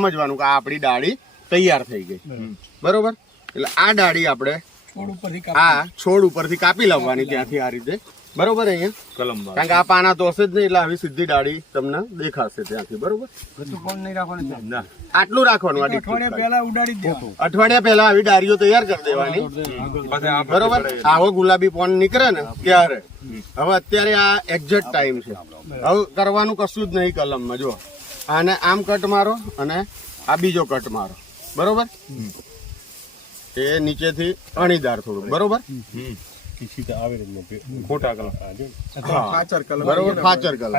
સમજવાનું કે આ આપણી ડાળી તૈયાર થઈ ગઈ. બરોબર. એટલે આ ડાળી આપણે છોડ ઉપરથી આ છોડ ઉપરથી કાપી લાવવાની ત્યાંથી આ રીતે. બરોબર અહીંયા? કલમ કારણ કે આ પાના તો હશે જ નહીં એટલે આવી સીધી ડાળી તમને દેખાશે ત્યાંથી. બરોબર? આટલું રાખવાનું અઠવાડિયા પહેલા ઉડાડી અઠવાડિયા પહેલા આવી ડાળીઓ તૈયાર કરી દેવાની. બરોબર? આવો ગુલાબી પોન નીકળે ને ત્યારે. હવે અત્યારે આ એક્ઝેક્ટ ટાઈમ છે. હવે કરવાનું કશું જ નહીં કલમમાં જો આને આમ કટ મારો અને આ બીજો કટ મારો. બરોબર? એ નીચેથી અણીદાર થોડું બરોબર? હમ. ખોટા કલમ હા બરોબર? ફાચર કલમ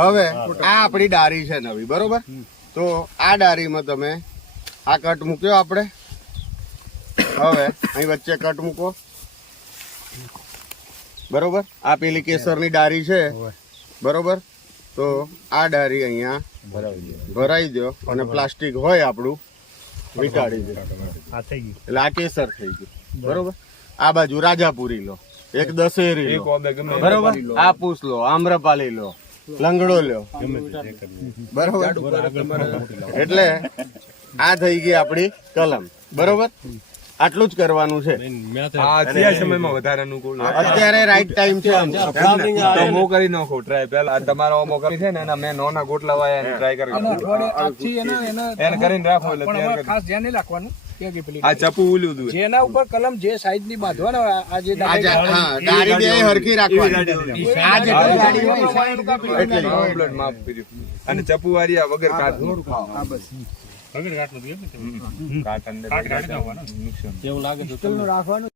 હવે આ આપણી ડારી છે નવી. બરોબર? તો આ ડારીમાં તમે આ કટ મૂક્યો આપણે. હવે અહીં વચ્ચે કટ મૂકો. બરોબર? આ પેલી કેસરની ડારી છે. બરોબર? તો આ ડારી અહીંયા ભરાઈ દો અને પ્લાસ્ટિક હોય આપણું વીટાડી દો એટલે આ કેસર થઈ ગયું. બરોબર. આ બાજુ રાજાપુરી લો. એક દશેરી બરોબર? આ આપૂસ લો આમ્રપાલી લો લંગડો લો. બરોબર? એટલે આ થઈ ગઈ આપણી કલમ. બરોબર? આટલું જ કરવાનું છે. અત્યાર સમયમાં વધારે અનુકૂળ અત્યારે રાઈટ ટાઈમ છે. તો હું કરી નાખો ટ્રાય પેલા તમારો ઓમો કરી છે ને એના મેં નોના ગોટલા વાયા ટ્રાય કરી એને કરીને રાખો એટલે ખાસ ધ્યાન નહીં રાખવાનું. આ ઉલ્યું હતું જેના ઉપર કલમ જે સાઈઝની બાંધવાનો આ જે બે હરખી રાખવાની. આ હોય એટલી. અને ચપ્પુ આ વગર કાટ કાટ અંદર નુકસાન રાખવાનું